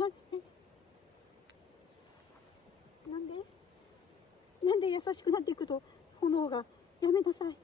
なんで優しくなっていくと炎が、やめなさい。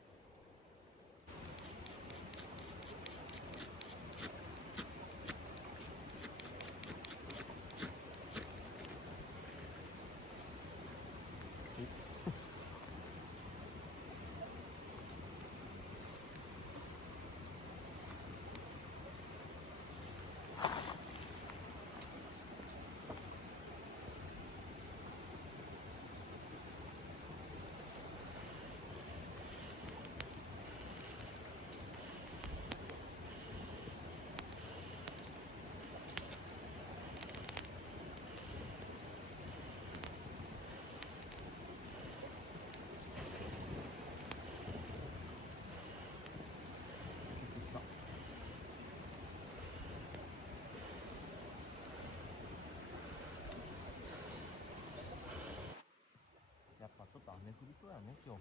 やっぱちょっと雨降りそうやね今日。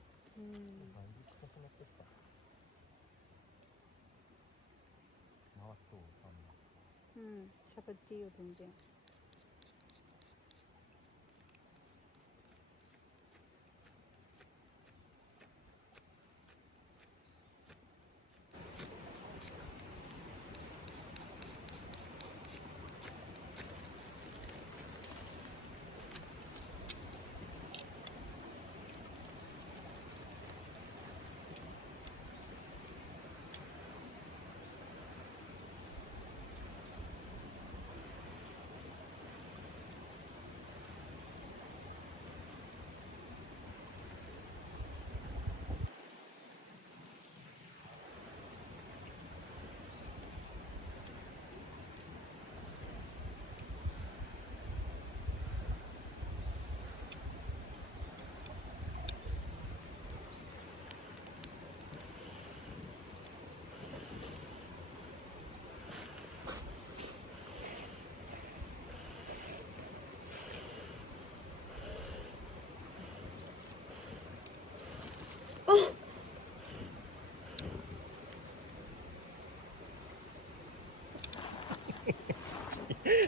だいぶ近くなってきた。回しとさんな。喋っていいよ全然。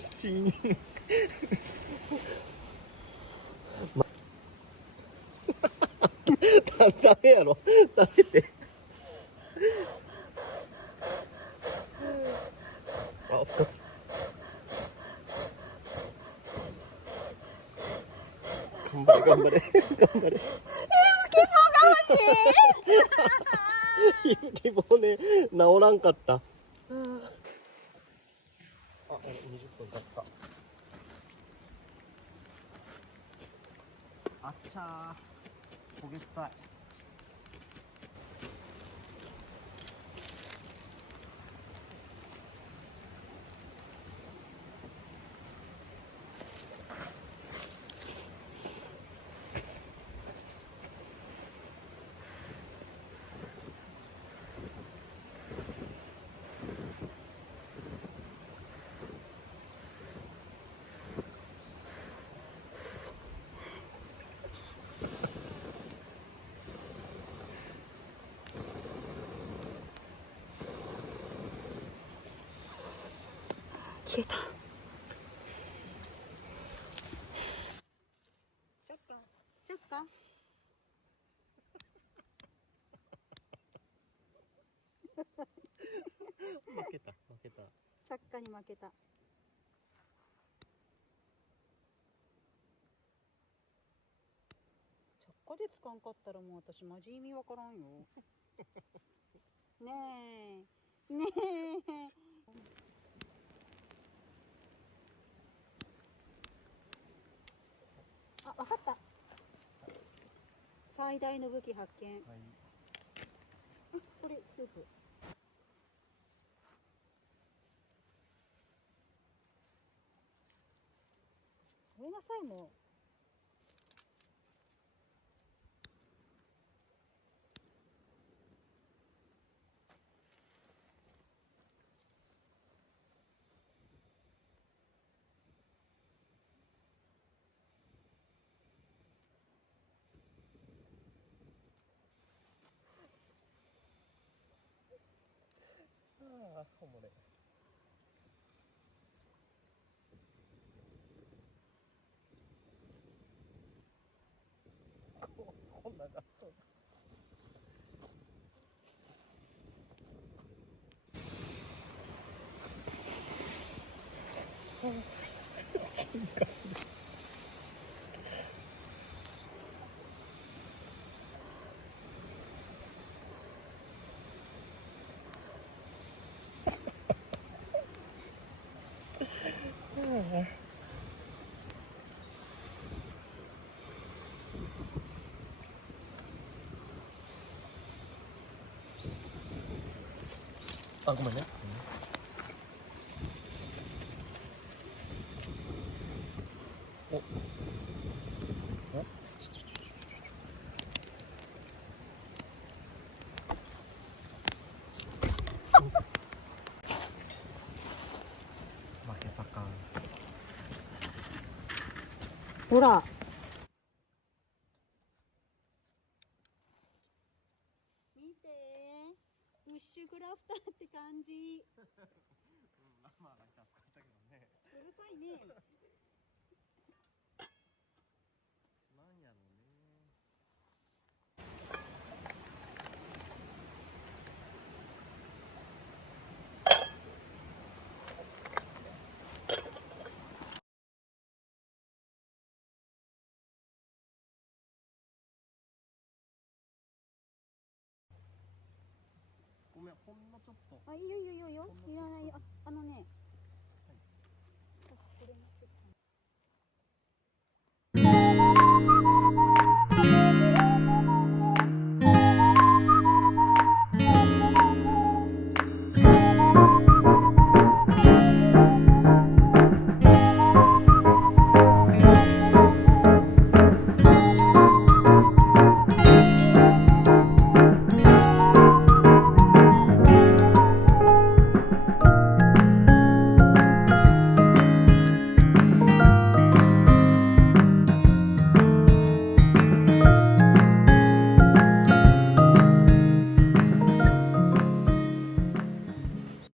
チーンダメやろ、食べて。あ、2つ。頑張れ頑張れ頑張れ。希望ね、治らんかった。あ、20分経った。あっちゃー、焦げ臭い。消えた。ちょっか負けた。着火に負けた。着火でつかんかったらもう私マジ意味わからんよ。ねえねえ。あ、わかった。最大の武器発見。はい。これスープ。ごめんなさいもう。ああ、おもれ。がそう。沈下する。あ、ごめんね。お。お。負けたか。ほら。見て。ブッシュクラフターって感じ。まあなんか使ったけどね。うるさいね。なんやろうね。ごめん、ほんのちょっと。あ、いいよいいよいいよ。いらないよ。あのね。